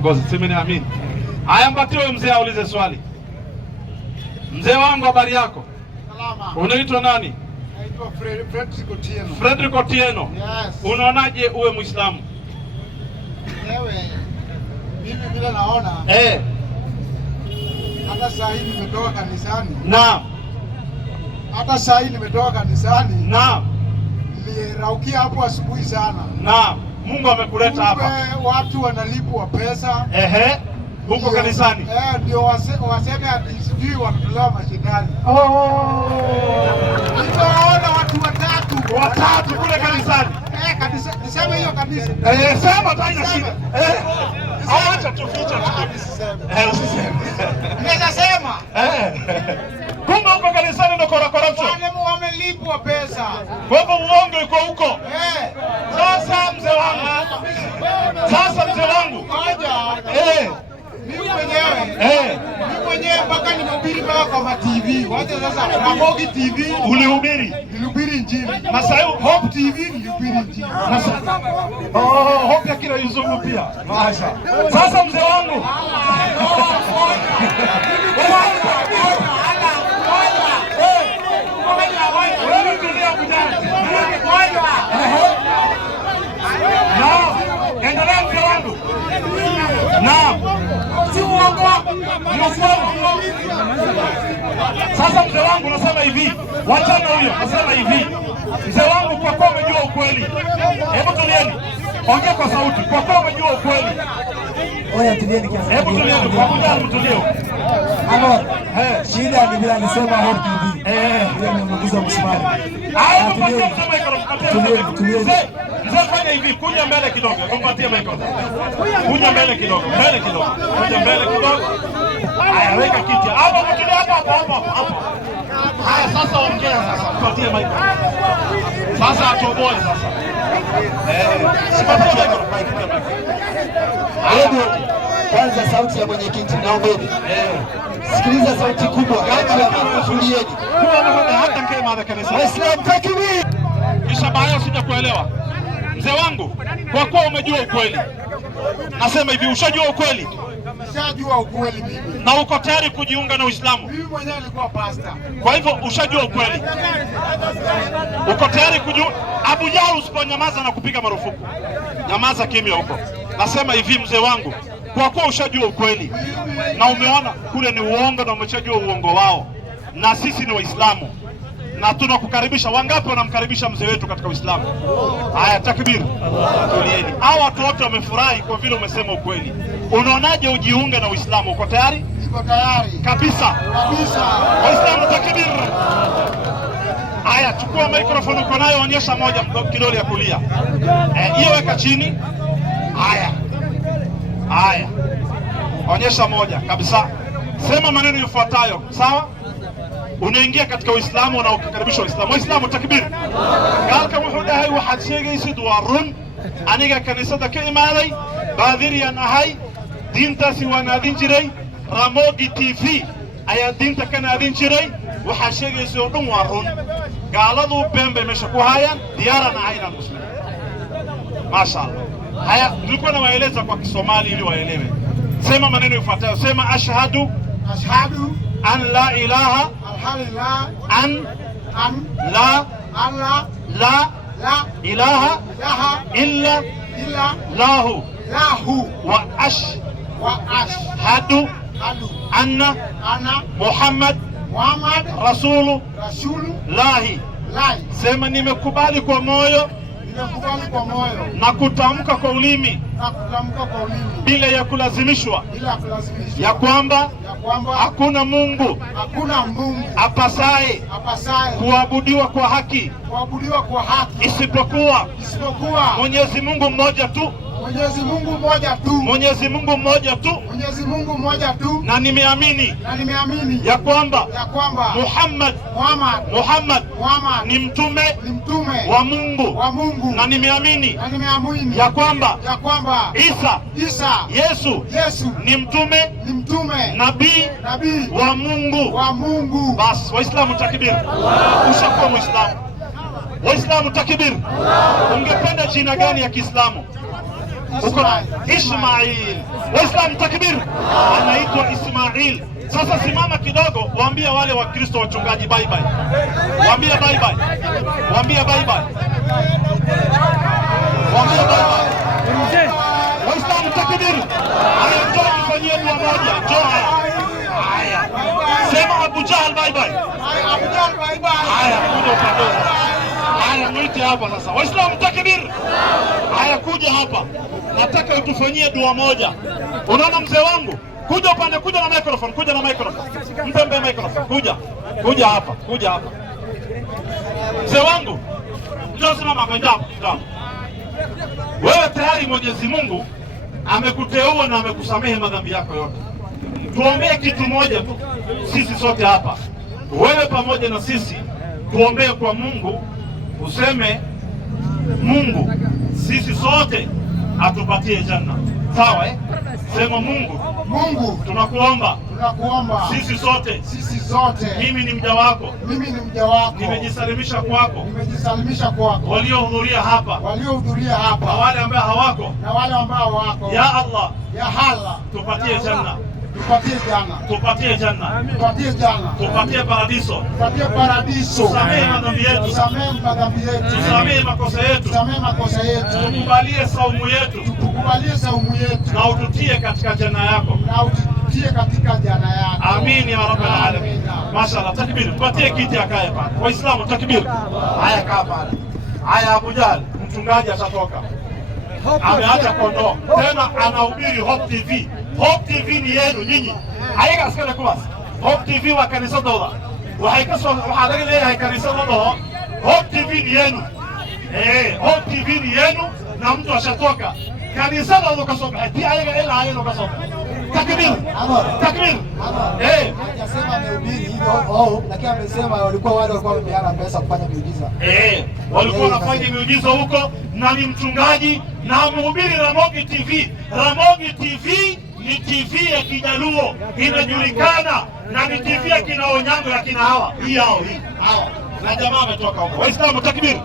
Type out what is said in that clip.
uongozi. Simi ni amini. Haya, mpatie mzee aulize swali. Mzee wangu, habari yako? Salama. Unaitwa nani? Naitwa Fredrick Otieno. Fredrick Otieno. Yes. Unaonaje uwe Muislamu? Ewe, mimi vile naona hata saa hii nimetoka kanisani. Naam. Hata saa hii nimetoka kanisani. Naam. Niliraukia hapo asubuhi sana. Naam. Mungu amekuleta hapa. Watu wanalipwa pesa. Huko kanisani. Ndio waseme ati sijui wanatolewa mashindani. Nikaona watu watatu kule kanisani. Kanisa, niseme hiyo kanisa. Sema tena shida. Acha tufiche usiseme. Naweza sema. Kumbe huko kanisani ndo corruption. Wale wamelipwa pesa. Kwa hivyo uongo uko huko. Sasa mzee wangu. Mimi mwenyewe mpaka nimehubiri kwa TV. Wacha sasa Ramogi TV ulihubiri. Nilihubiri injili. Na sasa Hope TV nilihubiri injili. Hope ya kila Yusufu pia. Masha. Sasa mzee wangu. Endelea mzee wangu. Naam. Si uongo wako. Sasa mzee wangu nasema hivi, wachana huyo, nasema hivi. Mzee wangu, kwa kuwa umejua ukweli. Hebu tulieni. Ongea kwa sauti. Kwa kuwa umejua ukweli. Oya tulieni kiasi. Hebu tulieni kwa muda mtulio. Ano, shida ni bila nisema Hope TV. Hiyo ni mguzo msimani. Tulieni. Mzee fanya hivi, kuja mbele kidogo, kumpatie micro. Kuja mbele kidogo, Kuja mbele kidogo. Haya, weka kiti. Hapo mtulia hapo. Haya, sasa ongea sasa. Kumpatie micro. Sasa atoboe sasa. Sipatie micro. Hebu kwanza sauti ya mwenyekiti naombeni. Sikiliza sauti kubwa. Tulieni. Hata kama mada kanisa. Waislamu takbir. Kisha baadaye sija kuelewa. Mzee wangu, kwa kuwa umejua ukweli. Nasema hivi, ushajua ukweli? Ushajua ukweli mimi. Na uko tayari kujiunga na Uislamu? Mimi mwenyewe nilikuwa pastor. Kwa hivyo ushajua ukweli. Uko tayari kujiunga? Abu Jahal, usiponyamaza na kupiga marufuku. Nyamaza kimya huko. Nasema hivi mzee wangu, kwa kuwa ushajua ukweli na umeona kule ni uongo na umeshajua uongo wao, na sisi ni Waislamu na tunakukaribisha. Wangapi wanamkaribisha mzee wetu katika Uislamu? Haya, takbir. Tulieni. Hao watu wote wamefurahi kwa vile umesema ukweli. Unaonaje ujiunge na Uislamu? Uko tayari? Niko tayari. Kabisa. Waislamu takbir. Haya, chukua microphone uko nayo, onyesha moja kidole ya kulia. Hiyo weka chini. Haya. Onyesha moja kabisa. Sema maneno yafuatayo, sawa? Unaingia katika Uislamu na ukakaribisha Uislamu. Waislamu takbir. Galka wuxuu dhahay waxaad sheegaysid waa run. Aniga kanisada ka imaaday, baadiriyan ahay, diintaasi waan aadin jiray. Ramogi TV ayaa diinta ka naadin jiray. Waxaad sheegaysid oo dhan waa run. Gaaladu been bay meesha ku hayaan, diyaaran ahay inaan muslim. Mashaallah. Haya, nilikuwa nawaeleza kwa Kisomali ili waelewe. Sema maneno yafuatayo. Sema ashhadu an la ilaha la ilaha illa lahu wa ashhadu anna Muhammad Rasulullahi. Sema nimekubali kwa moyo na kutamka kwa ulimi bila ya kulazimishwa ya kwamba hakuna Mungu apasaye kuabudiwa kwa haki isipokuwa Mwenyezi Mungu mmoja tu. Na nimeamini ya kwamba Muhammad ni mtume wa Mungu. Na nimeamini ya kwamba Isa Yesu ni mtume nabii wa Mungu. Bas, Waislamu takbir. Ushakuwa Muislamu. Waislamu takbir. Ungependa jina gani ya Kiislamu? Ismail. Waislamu takbir, anaitwa Ismail. Sasa simama kidogo, waambie wale Wakristo wachungaji bye bye. Waambie bye bye. Waambie bye bye. Waambie bye bye. Waislamu takbir. Haya, njoo tufanyie dua moja. Njoo haya. Sema Abu Jahl bye bye. Abu Jahl bye bye. Haya, kuja upande. Haya, mwite hapa sasa. Waislamu takbir. Haya, kuja hapa. Nataka utufanyie dua moja. Unaona mzee wangu? Kuja upande, kuja na microphone, kuja na microphone. Mpe microphone. Kuja hapa, kuja hapa. Mzee wangu, njoo simama hapa, njoo. Wewe tayari Mwenyezi Mungu amekuteua na amekusamehe madhambi yako yote. Tuombee kitu moja tu, sisi sote hapa, wewe pamoja na sisi, tuombee kwa Mungu, useme Mungu sisi sote atupatie janna. Sawa eh? Sema Mungu tunakuomba sisi sote, mimi ni mja wako, nimejisalimisha kwako, waliohudhuria hapa na wale ambao hawako, ya Allah tupatie janna, tupatie paradiso, tusamehe madhambi yetu, tusamehe makosa yetu, tukubalie saumu yetu, na ututie katika janna yako. Amin ya rabbal alamin. Mashallah, takbir. Tupatie kiti akae pale. Waislamu takbir. Haya, kaa pale. Haya, Abu Jahl mchungaji atatoka, ameacha kondoo tena, anahubiri Hope TV. Hope TV ni yenu nyinyi, ayaga askana kuwaas. Hope TV wa kanisa dawla waxaa laga leeyahay kanisa ladaho Hope TV ni yenu. Hope TV ni yenu, na mtu ashatoka kanisa lado kasoo baxay ti ayaga ilaa ayano kasoo baxay. Takbir. Hajasema amehubiri hivyo, lakini amesema walikuwa wale walikuwa wamepeana pesa kufanya miujiza. Walikuwa wanafanya miujiza huko, na ni mchungaji na amehubiri Ramogi TV. Ramogi TV ni TV ya Kijaluo, inajulikana, na ni TV ya kina Onyango, ya kina hawa. Hii hawa. Na jamaa ametoka huko. Waislamu takbir.